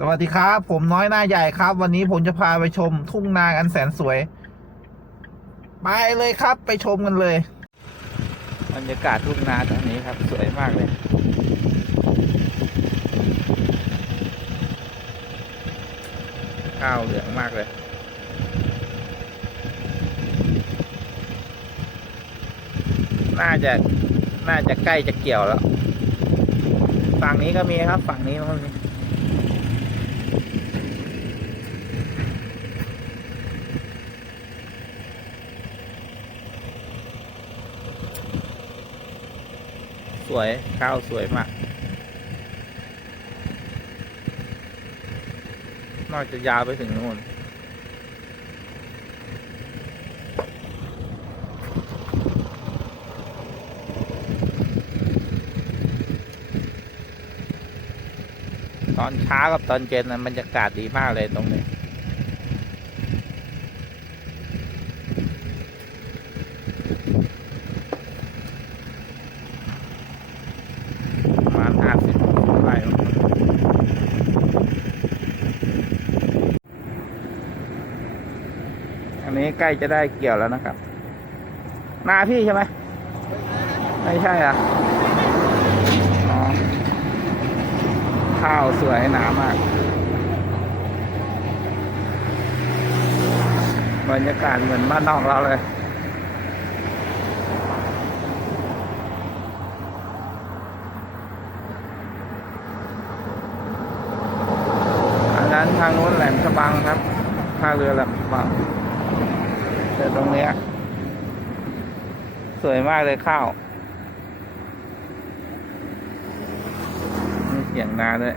สวัสดีครับ ผมน้อยหน้าใหญ่ครับ วันนี้ผมจะพาไปชมทุ่งนาอันแสนสวย ไปเลยครับไปชมกันเลยบรรยากาศทุ่งนาตรงนี้ครับ สวยมากเลยข้าวเหลืองมากเลยน่าจะน่าจะใกล้จะเกี่ยวแล้ว ฝั่งนี้ก็มีครับ ฝั่งนี้มันมี สวย ข้าวสวยมาก นอกจะยาวไปถึงนู่นตอนเช้ากับตอนเย็นนะบรรยากาศดีมากเลยตรงนี้ ประมาณห้าสิบไร่ อันนี้ใกล้จะได้เกี่ยวแล้วนะครับ นาพี่ใช่ไหมไม่ใช่อะข้าวสวยหนามาก บรรยากาศเหมือนบ้านนอกเราเลยอันนั้นทางนู้นแหลมฉบังครับท่าเรือแหลมฉบัง แต่ตรงเนี้ย สวยมากเลยข้าวเสียงนาด้วย